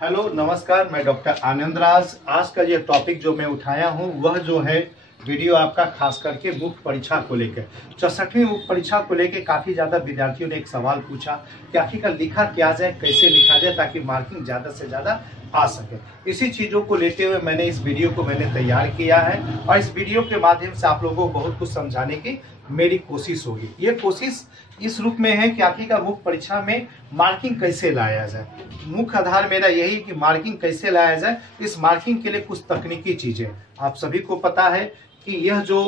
Hello नमस्कार, मैं doctor Anand Raj. आज का ये टॉपिक जो मैं उठाया हूँ वह जो है वीडियो आपका खास करके मुख्य परीक्षा को लेकर 64वीं मुख्य परीक्षा को लेकर काफ़ी ज़्यादा विद्यार्थियों ने एक सवाल पूछा कि आखिरकार लिखा क्या जाए, कैसे लिखा जाए ताकि मार्किंग ज़्यादा से ज़्यादा आ सके। इसी चीज़ों को लेते हुए मैंने इस वीडियो को तैयार किया है और इस वीडियो के माध्यम से आप लोगों को बहुत कुछ समझाने की मेरी कोशिश होगी। ये कोशिश इस रूप में है कि आखिरकार मुख्य परीक्षा में मार्किंग कैसे लाया जाए। मुख्य आधार मेरा यही कि मार्किंग कैसे लाया जाए। इस मार्किंग के लिए कुछ तकनीकी चीजें आप सभी को पता है कि यह जो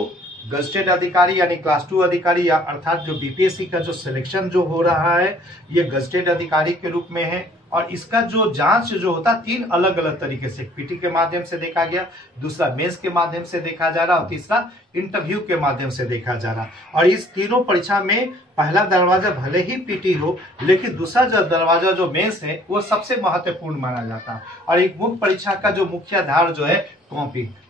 गजटेड अधिकारी यानी क्लास 2 अधिकारी या अर्थात जो बीपीएससी का जो सिलेक्शन जो हो रहा है ये गजटेड अधिकारी के रूप में है और इसका जो जांच जो होता है 3 अलग अलग तरीके से, पीटी के माध्यम से देखा गया, दूसरा मेंस के माध्यम से देखा जा रहा और तीसरा इंटरव्यू के माध्यम से देखा जा रहा। और इस तीनों परीक्षा में पहला दरवाजा भले ही पीटी हो लेकिन दूसरा जो दरवाजा जो मेंस है वो सबसे महत्वपूर्ण माना जाता है। और एक मुख्य परीक्षा का जो मुख्य आधार जो है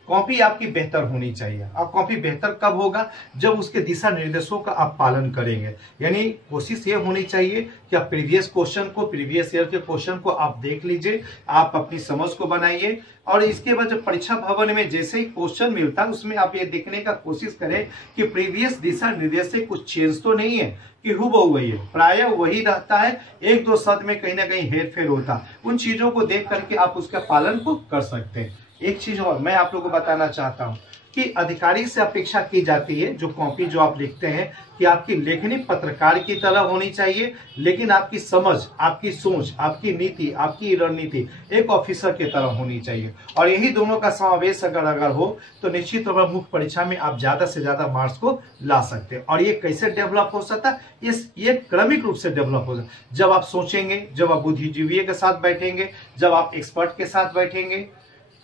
कॉपी आपकी बेहतर होनी चाहिए। और कॉपी बेहतर कब होगा? जब उसके दिशा निर्देशों का आप पालन करेंगे। यानी कोशिश ये होनी चाहिए कि आप प्रीवियस ईयर के क्वेश्चन को आप देख लीजिए, आप अपनी समझ को बनाइए और इसके बाद जब परीक्षा भवन में जैसे ही क्वेश्चन मिलता है उसमें आप ये देखने का कोशिश करें कि प्रीवियस दिशा निर्देश से कुछ चेंज तो नहीं है कि हुबहू वही है, प्राय वही रहता है, 1-2 शब्द में कहीं ना कहीं हेरफेर होता है। उन चीजों को देख करके आप उसका पालन को कर सकते हैं। एक चीज और मैं आप लोगों को बताना चाहता हूं कि अधिकारी से अपेक्षा की जाती है जो कॉपी जो आप लिखते हैं कि आपकी लेखनी पत्रकार की तरह होनी चाहिए, लेकिन आपकी समझ, आपकी सोच, आपकी नीति, आपकी रणनीति एक ऑफिसर की तरह होनी चाहिए। और यही दोनों का समावेश अगर हो तो निश्चित तौर पर मुख्य परीक्षा में आप ज्यादा से ज्यादा मार्क्स को ला सकते हैं। और ये कैसे डेवलप हो सकता है? ये क्रमिक रूप से डेवलप हो सकता है। जब आप सोचेंगे, जब आप बुद्धिजीवी के साथ बैठेंगे, जब आप एक्सपर्ट के साथ बैठेंगे,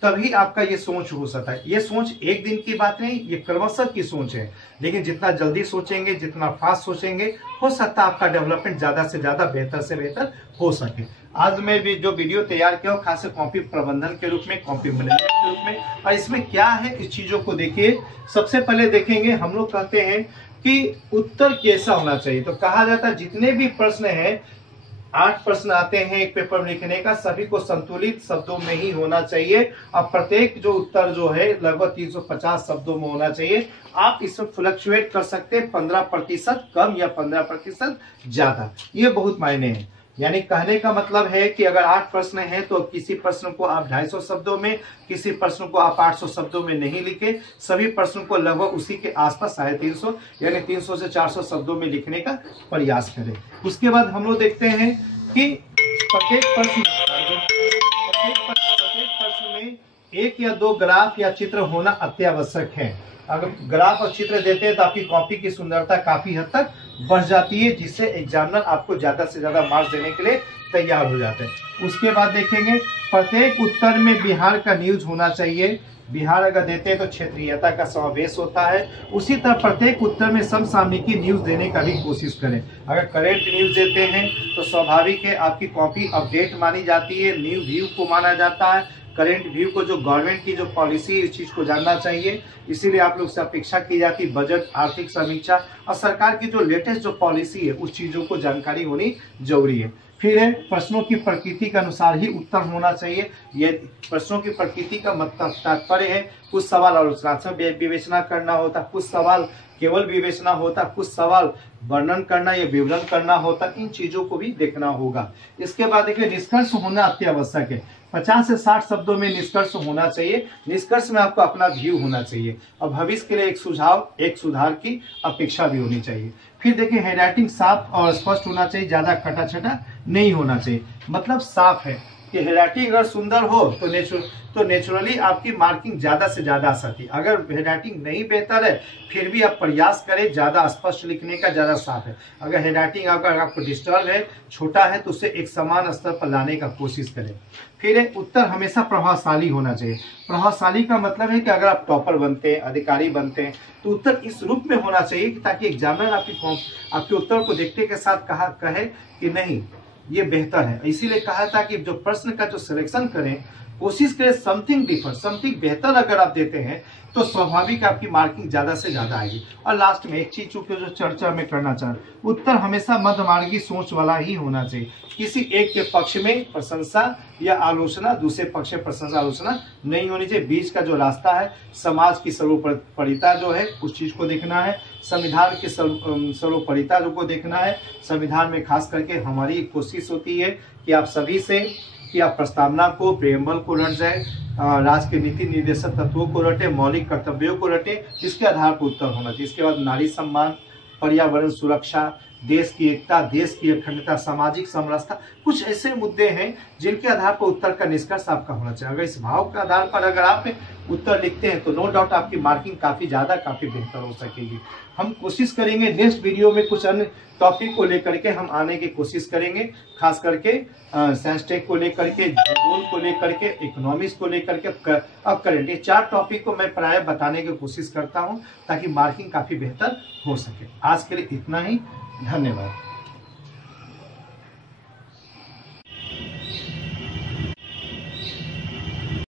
तभी आपका ये सोच हो सकता है। ये सोच एक दिन की बात नहीं, ये क्रमशः की सोच है। लेकिन जितना जल्दी सोचेंगे, जितना फास्ट सोचेंगे, हो सकता है आपका डेवलपमेंट ज्यादा से ज्यादा बेहतर से बेहतर हो सके। आज मैं भी जो वीडियो तैयार किया हूँ खास कर कॉपी प्रबंधन के रूप में, कॉपी मैनेजमेंट के रूप में। और इसमें क्या है इस चीजों को देखिए। सबसे पहले देखेंगे, हम लोग कहते हैं कि उत्तर कैसा होना चाहिए। तो कहा जाता है जितने भी प्रश्न है, 8 प्रश्न आते हैं एक पेपर में लिखने का, सभी को संतुलित शब्दों में ही होना चाहिए और प्रत्येक जो उत्तर जो है लगभग 350 शब्दों में होना चाहिए। आप इसमें फ्लक्चुएट कर सकते हैं, 15% कम या 15% ज्यादा, ये बहुत मायने हैं। यानी कहने का मतलब है कि अगर 8 प्रश्न हैं तो किसी प्रश्न को आप 250 शब्दों में, किसी प्रश्न को आप 800 शब्दों में नहीं लिखे, सभी प्रश्नों को लगभग उसी के आसपास 350 यानी 300 से 400 शब्दों में लिखने का प्रयास करें। उसके बाद हम लोग देखते हैं कि प्रत्येक प्रश्न में 1 या 2 ग्राफ या चित्र होना अत्यावश्यक है। अगर ग्राफ और चित्र देते हैं तो आपकी कॉपी की सुंदरता काफी हद तक बढ़ जाती है, जिससे एग्जामिनर आपको ज्यादा से ज्यादा मार्क्स देने के लिए तैयार हो जाते हैं। उसके बाद देखेंगे प्रत्येक उत्तर में बिहार का न्यूज होना चाहिए। बिहार अगर देते हैं तो क्षेत्रीयता का समावेश होता है। उसी तरह प्रत्येक उत्तर में समसामयिकी न्यूज देने का भी कोशिश करें। अगर करेंट न्यूज देते हैं तो स्वाभाविक है आपकी कॉपी अपडेट मानी जाती है, न्यू व्यू को माना जाता है। करेंट व्यू को जो गवर्नमेंट की जो पॉलिसी इस चीज को जानना चाहिए, इसीलिए आप लोग से अपेक्षा की जाती बजट, आर्थिक समीक्षा और सरकार की जो लेटेस्ट जो पॉलिसी है उस चीजों को जानकारी होनी जरूरी है। फिर है प्रश्नों की प्रकृति के अनुसार ही उत्तर होना चाहिए। ये प्रश्नों की प्रकृति का मतलब तात्पर्य है कुछ सवाल आलोचनात्मक विवेचना करना होता, कुछ सवाल केवल विवेचना होता, कुछ सवाल वर्णन करना या विवरण करना होता। इन चीजों को भी देखना होगा। इसके बाद देखिए निष्कर्ष होना अत्यावश्यक है। 50 से 60 शब्दों में निष्कर्ष होना चाहिए। निष्कर्ष में आपको अपना व्यू होना चाहिए और भविष्य के लिए एक सुझाव, एक सुधार की अपेक्षा भी होनी चाहिए। फिर देखिए हैंडराइटिंग साफ और स्पष्ट होना चाहिए, ज्यादा कटा-छटा नहीं होना चाहिए। मतलब साफ है कि हैंडराइटिंग अगर सुंदर हो तो नेचुरली आपकी मार्किंग ज्यादा से ज्यादा आ सकती है। अगर हैंडराइटिंग नहीं बेहतर है फिर भी आप प्रयास करें ज्यादा स्पष्ट लिखने का, ज्यादा साफ है। अगर हैंडराइटिंग अगर आपको डिस्टर्ब है, छोटा है, तो उसे एक समान स्तर पर लाने का कोशिश करें। फिर उत्तर हमेशा प्रभावशाली होना चाहिए। प्रभावशाली का मतलब है कि अगर आप टॉपर बनते हैं, अधिकारी बनते हैं, तो उत्तर इस रूप में होना चाहिए ताकि एग्जामिनर आपके उत्तर को देखने के साथ कहे कि नहीं ये बेहतर है। इसीलिए कहा था कि जो प्रश्न का जो सिलेक्शन करें कोशिश करें समथिंग डिफरेंट, समथिंग बेहतर अगर आप देते हैं तो स्वाभाविक आपकी मार्किंग ज्यादा से ज्यादा आएगी। और लास्ट में एक चीज चूंकि जो चर्चा में करना चाह रहा हूं, उत्तर हमेशा मध्यमार्गी सोच वाला ही होना चाहिए। किसी एक के पक्ष में प्रशंसा या आलोचना, दूसरे पक्ष में प्रशंसा आलोचना नहीं होनी चाहिए। बीच का जो रास्ता है, समाज की सर्वोपरिता जो है उस चीज को देखना है, संविधान की सर्वोपरिता को देखना है। संविधान में खास करके हमारी कोशिश होती है कि आप सभी से कि आप प्रस्तावना को, प्रेम्बल को रट जाए, राज्य के नीति निर्देशक तत्वों को रटे, मौलिक कर्तव्यों को रटे, इसके आधार पर उत्तर होना चाहिए। इसके बाद नारी सम्मान, पर्यावरण सुरक्षा, देश की एकता, देश की अखंडता, सामाजिक समरसता, कुछ ऐसे मुद्दे हैं जिनके आधार पर उत्तर का निष्कर्ष आपका होना चाहिए। अगर इस भाव के आधार पर अगर आप उत्तर लिखते हैं तो नो डाउट आपकी मार्किंग काफी ज्यादा, काफी बेहतर हो सकेगी। हम कोशिश करेंगे नेक्स्ट वीडियो में कुछ अन्य टॉपिक को लेकर के हम आने की कोशिश करेंगे, खास करके साइंस टेक को लेकर के, भूगोल को लेकर के, इकोनॉमिक्स को लेकर के, अब करंट, ये 4 टॉपिक को मैं प्राय बताने की कोशिश करता हूं ताकि मार्किंग काफी बेहतर हो सके। आज के लिए इतना ही, धन्यवाद।